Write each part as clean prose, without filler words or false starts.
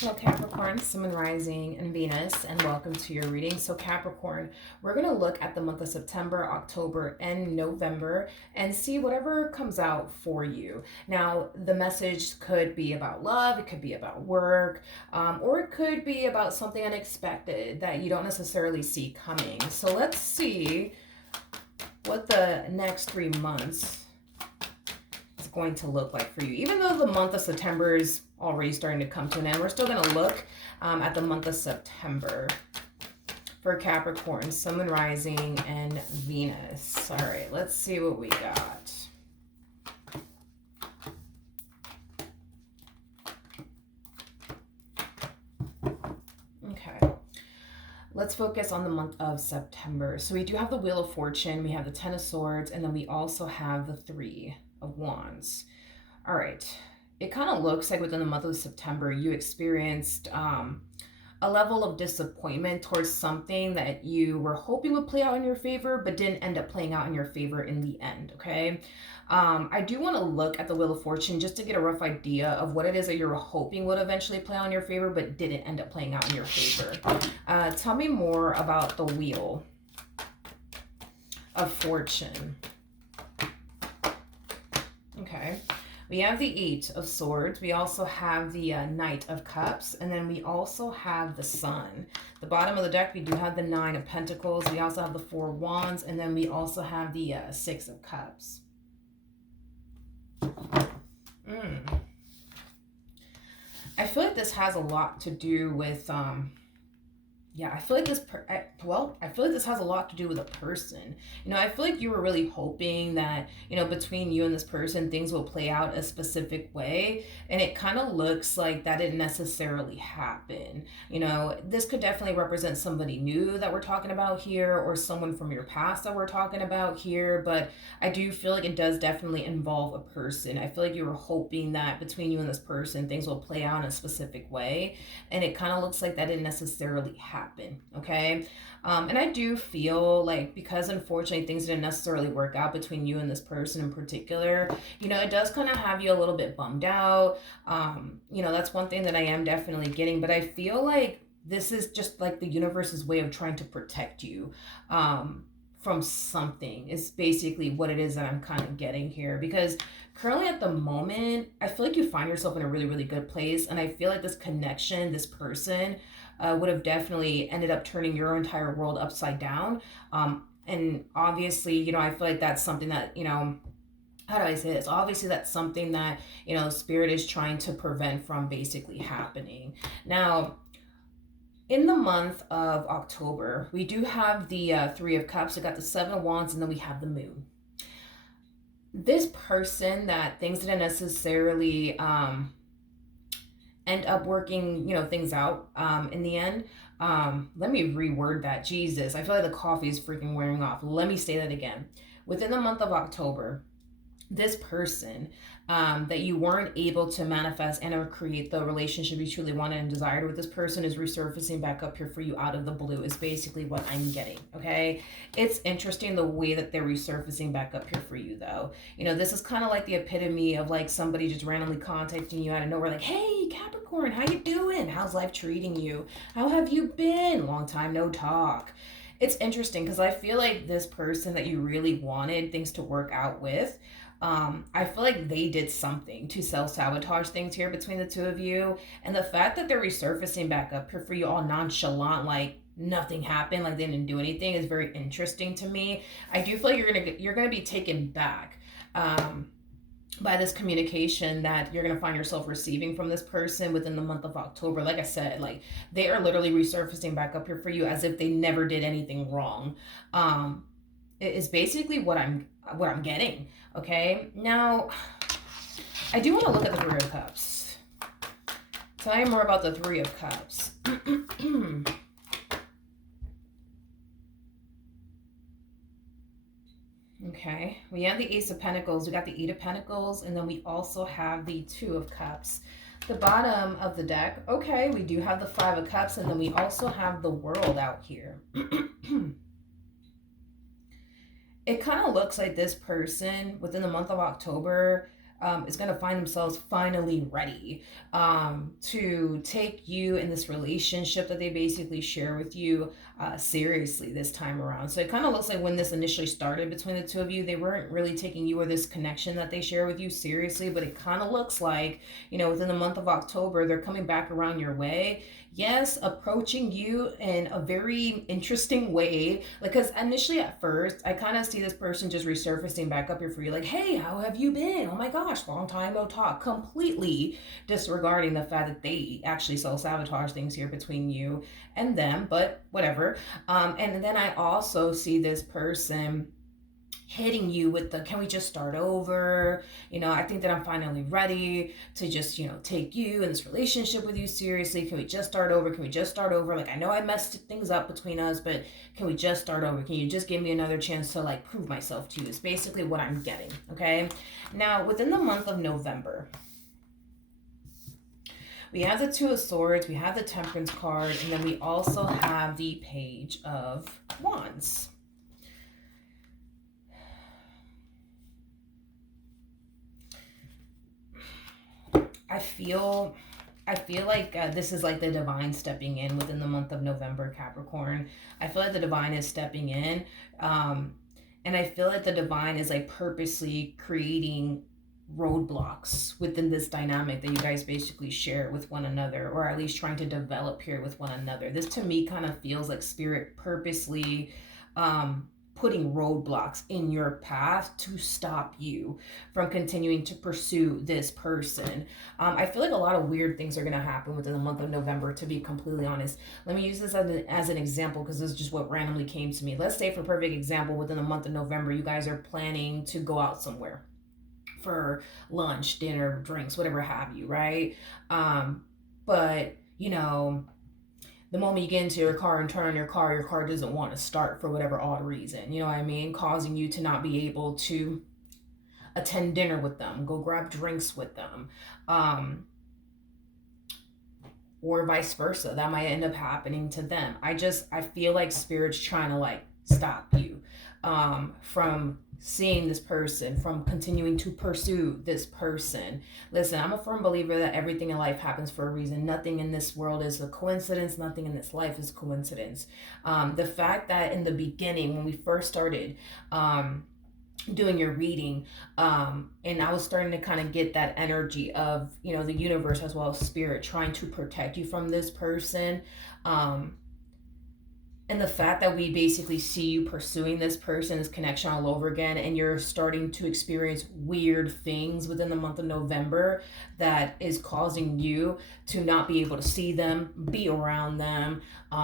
Hello Capricorn, Sun, Moon, Rising, and Venus, and welcome to your reading. So Capricorn, we're going to look at the month of September, October, and November and see whatever comes out for you. Now, the message could be about love, it could be about work, or it could be about something unexpected that you don't necessarily see coming. So let's see what the next 3 months going to look like for you. Even though the month of September is already starting to come to an end, we're still going to look at the month of September for Capricorn, Sun, Moon, Rising, and Venus. All right, let's see what we got. Okay. Let's focus on the month of September. So we do have the Wheel of Fortune, we have the Ten of Swords, and then we also have the Three of Wands. All right. It kind of looks like within the month of September, you experienced a level of disappointment towards something that you were hoping would play out in your favor, but didn't end up playing out in your favor in the end, okay? I do want to look at the Wheel of Fortune just to get a rough idea of what it is that you were hoping would eventually play out in your favor, but didn't end up playing out in your favor. Tell me more about the Wheel of Fortune. Okay. We have the Eight of Swords. We also have the Knight of Cups. And then we also have the Sun. The bottom of the deck, we do have the Nine of Pentacles. We also have the Four of Wands. And then we also have the Six of Cups. I feel like this has a lot to do with... I feel like this has a lot to do with a person. You know, I feel like you were really hoping that, you know, between you and this person, things will play out a specific way. And it kind of looks like that didn't necessarily happen. You know, this could definitely represent somebody new that we're talking about here, or someone from your past that we're talking about here. But I do feel like it does definitely involve a person. I feel like you were hoping that between you and this person, things will play out in a specific way. And it kind of looks like that didn't necessarily happen. Okay. And I do feel like, because unfortunately things didn't necessarily work out between you and this person in particular, you know, it does kind of have you a little bit bummed out. You know, that's one thing that I am definitely getting, but I feel like this is just like the universe's way of trying to protect you from something, is basically what it is that I'm kind of getting here. Because currently at the moment, I feel like you find yourself in a really, really good place. And I feel like this connection, this person, would have definitely ended up turning your entire world upside down. And obviously, you know, I feel like that's something that, you know, how do I say this? Obviously, that's something that, you know, Spirit is trying to prevent from basically happening. Now, in the month of October, we do have the Three of Cups. We got the Seven of Wands, and then we have the Moon. This person that things didn't necessarily end up working, you know, things out in the end. Let me reword that. Jesus, I feel like the coffee is freaking wearing off. Let me say that again. Within the month of October, this person that you weren't able to manifest and or create the relationship you truly wanted and desired with, this person is resurfacing back up here for you out of the blue, is basically what I'm getting. Okay. It's interesting the way that they're resurfacing back up here for you, though. You know, this is kind of like the epitome of like somebody just randomly contacting you out of nowhere, like, hey Capricorn, how you doing? How's life treating you? How have you been? Long time no talk. It's interesting because I feel like this person that you really wanted things to work out with, I feel like they did something to self-sabotage things here between the two of you. And the fact that they're resurfacing back up here for you all nonchalant, like nothing happened, like they didn't do anything, is very interesting to me. I do feel like you're gonna be taken back by this communication that you're going to find yourself receiving from this person within the month of October. Like I said, like they are literally resurfacing back up here for you as if they never did anything wrong. It is basically what I'm getting. Okay. Now, I do want to look at the Three of Cups. Tell me more about the Three of Cups. Okay, we have the Ace of Pentacles, we got the Eight of Pentacles, and then we also have the Two of Cups. The bottom of the deck, okay, we do have the Five of Cups, and then we also have the World out here. It kind of looks like this person within the month of October is going to find themselves finally ready to take you in this relationship that they basically share with you seriously this time around. So it kind of looks like when this initially started between the two of you, they weren't really taking you or this connection that they share with you seriously, but it kind of looks like, within the month of October, they're coming back around your way. Yes, approaching you in a very interesting way. Like, because initially at first, I kind of see this person just resurfacing back up here for you, like, hey, how have you been? Oh my gosh, long time no talk. Completely disregarding the fact that they actually self sabotage things here between you and them, but whatever. And then I also see this person hitting you with the, can we just start over? I think that I'm finally ready to just, take you and this relationship with you seriously. Can we just start over? Can we just start over? Like, I know I messed things up between us, but can we just start over? Can you just give me another chance to like prove myself to you? Is basically what I'm getting. Okay. Now, within the month of November, we have the Two of Swords, we have the Temperance card, and then we also have the Page of Wands. I feel like this is like the divine stepping in within the month of November, Capricorn. I feel like the divine is stepping in. And I feel like the divine is like purposely creating roadblocks within this dynamic that you guys basically share with one another, or at least trying to develop here with one another. This to me kind of feels like spirit purposely putting roadblocks in your path to stop you from continuing to pursue this person. I feel like a lot of weird things are going to happen within the month of November, to be completely honest. Let me use this as an example, because this is just what randomly came to me. Let's say, for perfect example, within the month of November, you guys are planning to go out somewhere for lunch, dinner, drinks, whatever have you, right? But, the moment you get into your car and turn on your car doesn't want to start for whatever odd reason, you know what I mean? Causing you to not be able to attend dinner with them, go grab drinks with them, or vice versa. That might end up happening to them. I feel like spirit's trying to like stop you from seeing this person, from continuing to pursue this person. Listen, I'm a firm believer that everything in life happens for a reason. Nothing in this world is a coincidence. Nothing in this life is a coincidence. The fact that in the beginning, when we first started doing your reading, and I was starting to kind of get that energy of, the universe as well as spirit trying to protect you from this person, and the fact that we basically see you pursuing this person's connection all over again, and you're starting to experience weird things within the month of November that is causing you to not be able to see them, be around them,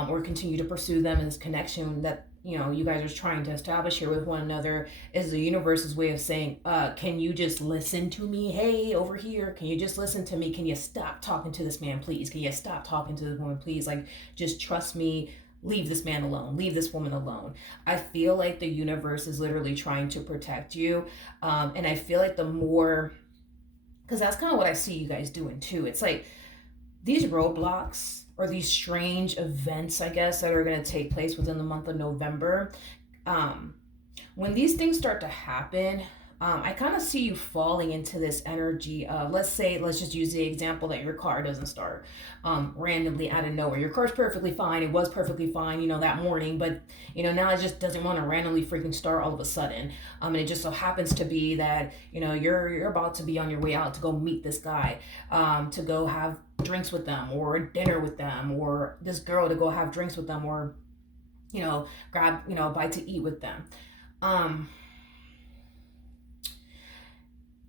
or continue to pursue them in this connection that you guys are trying to establish here with one another, is the universe's way of saying, can you just listen to me? Hey, over here, can you just listen to me? Can you stop talking to this man, please? Can you stop talking to this woman, please? Like, just trust me. Leave this man alone. Leave this woman alone. I feel like the universe is literally trying to protect you. And I feel like the more, because that's kind of what I see you guys doing too. It's like these roadblocks or these strange events, I guess, that are going to take place within the month of November. When these things start to happen, I kind of see you falling into this energy of, let's just use the example that your car doesn't start randomly out of nowhere. Your car's perfectly fine. It was perfectly fine, that morning, but, now it just doesn't want to randomly freaking start all of a sudden. And it just so happens to be that, you're about to be on your way out to go meet this guy, to go have drinks with them, or dinner with them, or this girl to go have drinks with them, or, grab, a bite to eat with them.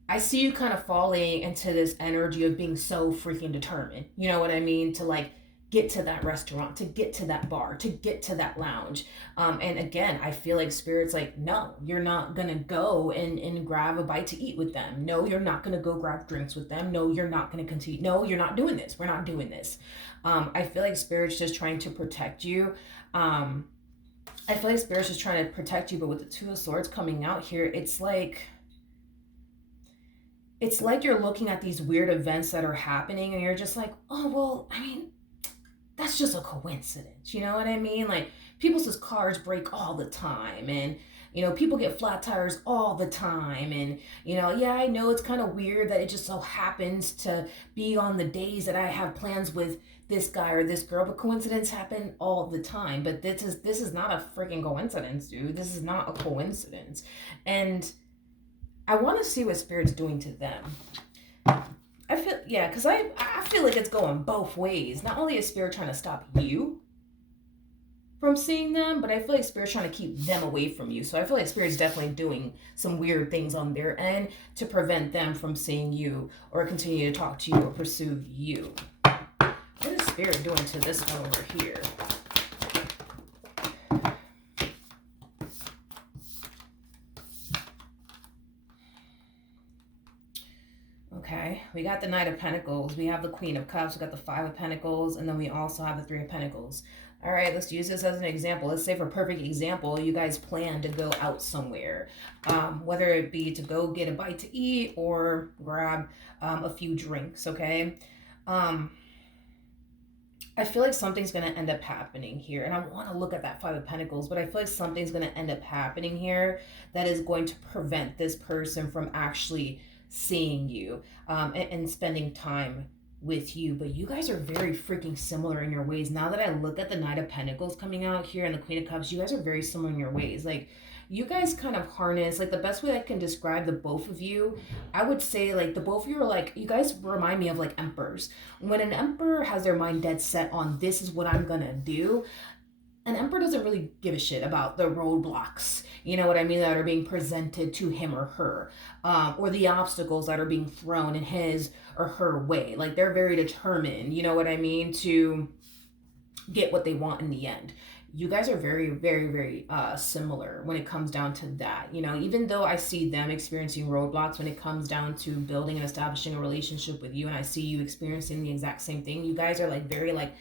I see you kind of falling into this energy of being so freaking determined. You know what I mean? To like get to that restaurant, to get to that bar, to get to that lounge. And again, I feel like spirit's like, no, you're not going to go and grab a bite to eat with them. No, you're not going to go grab drinks with them. No, you're not going to continue. No, you're not doing this. We're not doing this. I feel like spirit's just trying to protect you. I feel like spirit's just trying to protect you. But with the Two of Swords coming out here, it's like you're looking at these weird events that are happening and you're just like, oh, well, I mean, that's just a coincidence. You know what I mean? Like, people's cars break all the time. And, People get flat tires all the time. And, yeah, I know it's kind of weird that it just so happens to be on the days that I have plans with this guy or this girl, but coincidences happen all the time. But this is not a freaking coincidence, dude. This is not a coincidence. And I want to see what Spirit's doing to them. I feel, yeah, because I feel like it's going both ways. Not only is Spirit trying to stop you from seeing them, but I feel like Spirit's trying to keep them away from you. So I feel like Spirit's definitely doing some weird things on their end to prevent them from seeing you or continue to talk to you or pursue you. What is Spirit doing to this one over here? Okay, we got the Knight of Pentacles, we have the Queen of Cups, we got the Five of Pentacles, and then we also have the Three of Pentacles. All right, let's use this as an example. Let's say for perfect example, you guys plan to go out somewhere, whether it be to go get a bite to eat or grab a few drinks, okay? I feel like something's going to end up happening here. And I want to look at that Five of Pentacles, but I feel like something's going to end up happening here that is going to prevent this person from actually seeing you and spending time with you. But you guys are very freaking similar in your ways. Now that I look at the Knight of Pentacles coming out here and the Queen of Cups, you guys are very similar in your ways. Like, you guys kind of harness, like, the best way I can describe the both of you, I would say, like, the both of you are like, you guys remind me of like emperors. When an emperor has their mind dead set on this is what I'm gonna do, an emperor doesn't really give a shit about the roadblocks, you know what I mean, that are being presented to him or her, or the obstacles that are being thrown in his or her way. Like, they're very determined, you know what I mean, to get what they want in the end. You guys are very, very, very similar when it comes down to that. Even though I see them experiencing roadblocks when it comes down to building and establishing a relationship with you, and I see you experiencing the exact same thing, you guys are like very like,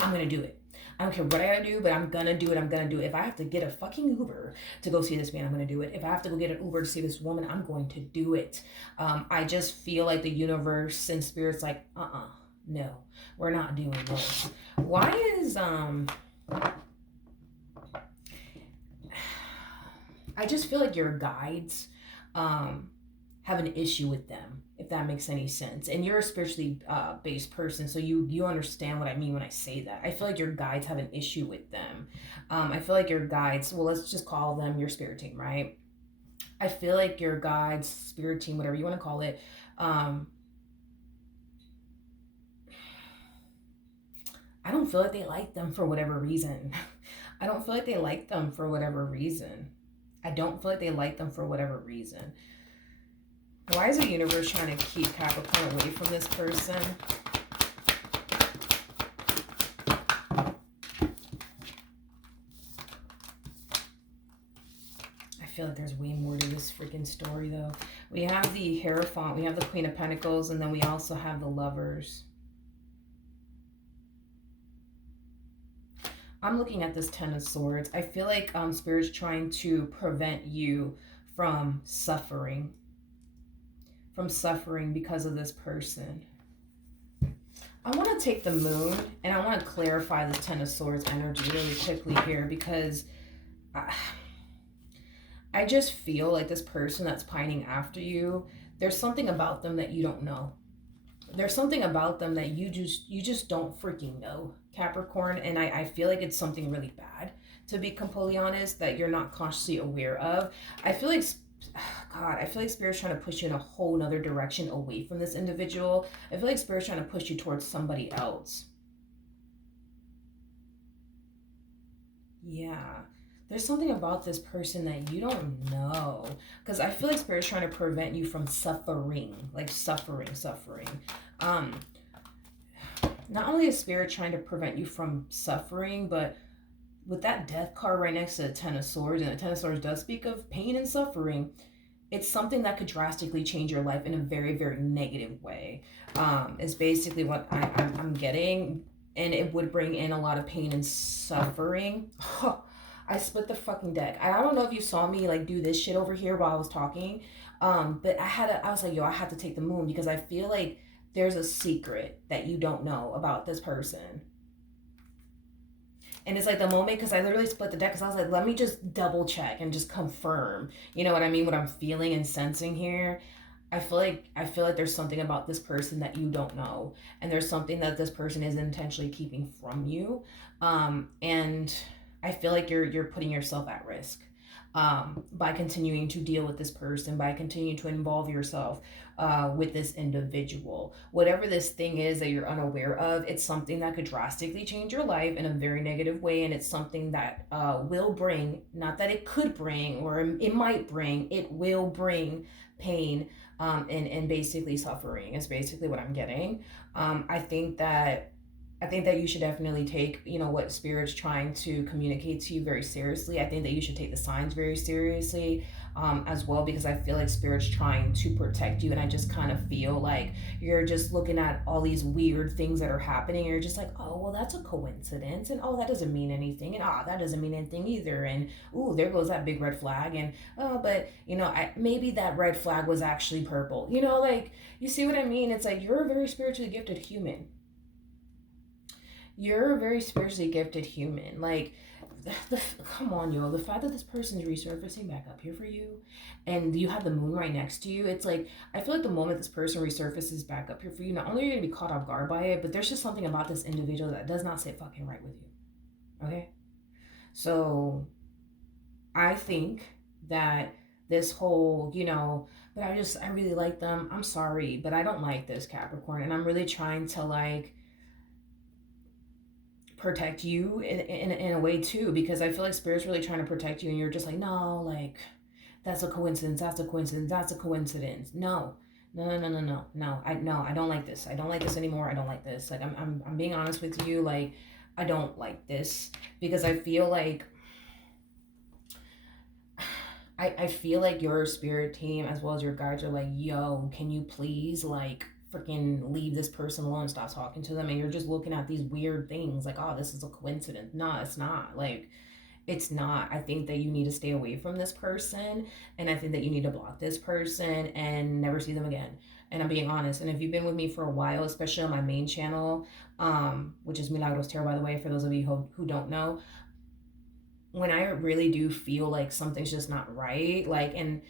I'm gonna do it. I don't care what I gotta do, but I'm gonna do it. I'm gonna do it. If I have to get a fucking Uber to go see this man, I'm gonna do it. If I have to go get an Uber to see this woman, I'm going to do it. I just feel like the universe and Spirit's like, no, we're not doing this. Why is I just feel like your guides have an issue with them, if that makes any sense. And you're a spiritually based person, so you understand what I mean when I say that. I feel like your guides have an issue with them. I feel like your guides, well, let's just call them your spirit team, right? I feel like your guides, spirit team, whatever you want to call it, I don't feel like they like them for whatever reason. I don't feel like they like them for whatever reason. I don't feel like they like them for whatever reason. Why is the universe trying to keep Capricorn away from this person? I feel like there's way more to this freaking story, though. We have the Hierophant, we have the Queen of Pentacles, and then we also have the Lovers. I'm looking at this Ten of Swords. I feel like Spirit's trying to prevent you from suffering. Because of this person. I want to take the Moon and I want to clarify the Ten of Swords energy really quickly here, because I just feel like this person that's pining after you, there's something about them that you don't know. There's something about them that you just don't freaking know, Capricorn. And I feel like it's something really bad, to be completely honest, that you're not consciously aware of. I feel like Spirit's trying to push you in a whole nother direction away from this individual. I feel like Spirit's trying to push you towards somebody else. Yeah. There's something about this person that you don't know. Because I feel like Spirit's trying to prevent you from suffering. Like suffering. Not only is Spirit trying to prevent you from suffering, but with that Death card right next to the Ten of Swords, and the Ten of Swords does speak of pain and suffering, it's something that could drastically change your life in a very, very negative way. Is basically what I'm getting. And it would bring in a lot of pain and suffering. I split the fucking deck. I don't know if you saw me like do this shit over here while I was talking. But I was like, yo, I have to take the Moon, because I feel like there's a secret that you don't know about this person. And it's like the moment, because I literally split the deck, because I was like, let me just double check and just confirm, you know what I mean, what I'm feeling and sensing here. I feel like there's something about this person that you don't know, and there's something that this person is intentionally keeping from you, and I feel like you're putting yourself at risk, by continuing to deal with this person, by continuing to involve yourself with this individual. Whatever this thing is that you're unaware of, it's something that could drastically change your life in a very negative way, and it's something that will bring, not that it could bring or it might bring, it will bring pain, and basically suffering is basically what I'm getting. I think that you should definitely take, what spirit's trying to communicate to you very seriously. I think that you should take the signs very seriously, as well, because I feel like spirit's trying to protect you, and I just kind of feel like you're just looking at all these weird things that are happening, and you're just like, oh, well, that's a coincidence, and oh, that doesn't mean anything, and that doesn't mean anything either, and ooh, there goes that big red flag, and oh, but maybe that red flag was actually purple. Like, you see what I mean? It's like you're a very spiritually gifted human. You're a very spiritually gifted human. Like, come on, yo. The fact that this person's resurfacing back up here for you, and you have the moon right next to you, it's like, I feel like the moment this person resurfaces back up here for you, not only are you going to be caught off guard by it, but there's just something about this individual that does not sit fucking right with you. Okay? So, I think that this whole, but I really like them. I'm sorry, but I don't like this, Capricorn. And I'm really trying to, like, protect you in a way too, because I feel like spirit's really trying to protect you, and you're just like, no, like, that's a coincidence, that's a coincidence, that's a coincidence. No, no, no, no, no, no, no. I don't like this. I don't like this anymore. I don't like this. Like, I'm being honest with you. Like, I don't like this, because I feel like I feel like your spirit team as well as your guides are like, yo, can you please, like, freaking leave this person alone, stop talking to them, and you're just looking at these weird things like, oh, this is a coincidence. No, it's not. Like, it's not. I think that you need to stay away from this person, and I think that you need to block this person and never see them again. And I'm being honest. And if you've been with me for a while, especially on my main channel, which is Milagros Tarot, by the way, for those of you who don't know, when I really do feel like something's just not right, like, and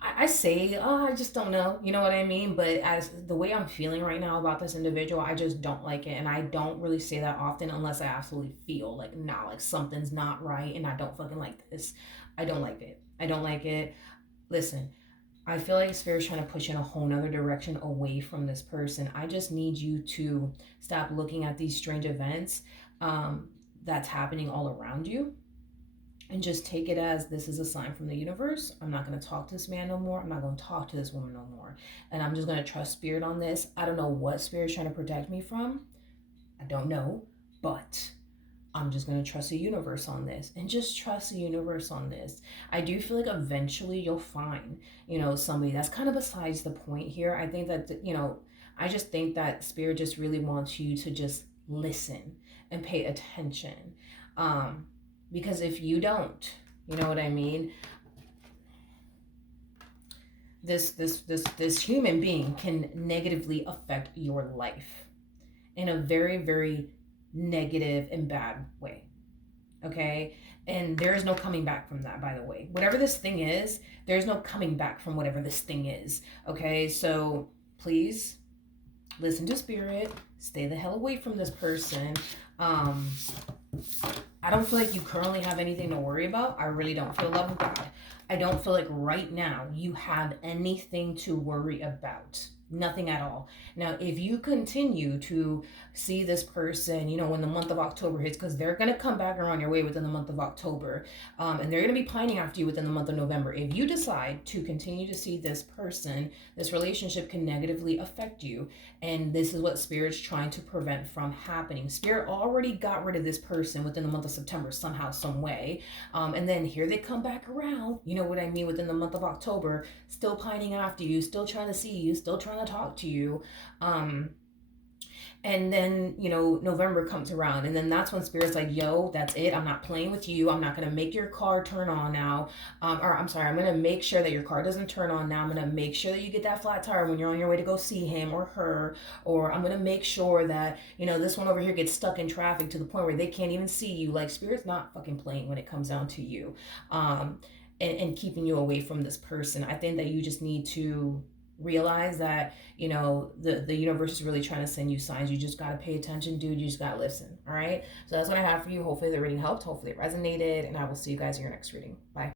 I say, oh, I just don't know, you know what I mean? But as the way I'm feeling right now about this individual, I just don't like it. And I don't really say that often unless I absolutely feel like, nah, like something's not right and I don't fucking like this. I don't like it. I don't like it. Listen, I feel like Spirit's trying to push you in a whole nother direction away from this person. I just need you to stop looking at these strange events, that's happening all around you, and just take it as this is a sign from the universe. I'm not going to talk to this man no more. I'm not going to talk to this woman no more. And I'm just going to trust spirit on this. I don't know what spirit's trying to protect me from. I don't know. But I'm just going to trust the universe on this, and just trust the universe on this. I do feel like eventually you'll find, somebody that's kind of besides the point here. I think that, I just think that spirit just really wants you to just listen and pay attention. Because if you don't, you know what I mean? This human being can negatively affect your life in a very, very negative and bad way. Okay? And there is no coming back from that, by the way. Whatever this thing is, there's no coming back from whatever this thing is. Okay? So please listen to spirit. Stay the hell away from this person. I don't feel like you currently have anything to worry about. I really don't, for the love of God. I don't feel like right now you have anything to worry about. Nothing at all. Now, if you continue to see this person, when the month of October hits, because they're going to come back around your way within the month of October, and they're going to be pining after you within the month of November. If you decide to continue to see this person, this relationship can negatively affect you. And this is what Spirit's trying to prevent from happening. Spirit already got rid of this person within the month of September, somehow, some way. And then here they come back around, you know what I mean, within the month of October, still pining after you, still trying to see you, still trying to talk to you. And then, November comes around, and then that's when Spirit's like, yo, that's it. I'm not playing with you. I'm not going to make your car turn on now. Or I'm sorry, I'm going to make sure that your car doesn't turn on now. I'm going to make sure that you get that flat tire when you're on your way to go see him or her. Or I'm going to make sure that, this one over here gets stuck in traffic to the point where they can't even see you. Like, Spirit's not fucking playing when it comes down to you. And keeping you away from this person. I think that you just need to realize that the universe is really trying to send you signs. You just got to pay attention, dude. You just got to listen. All right, so that's what I have for you. Hopefully the reading helped, hopefully it resonated, and I will see you guys in your next reading. Bye.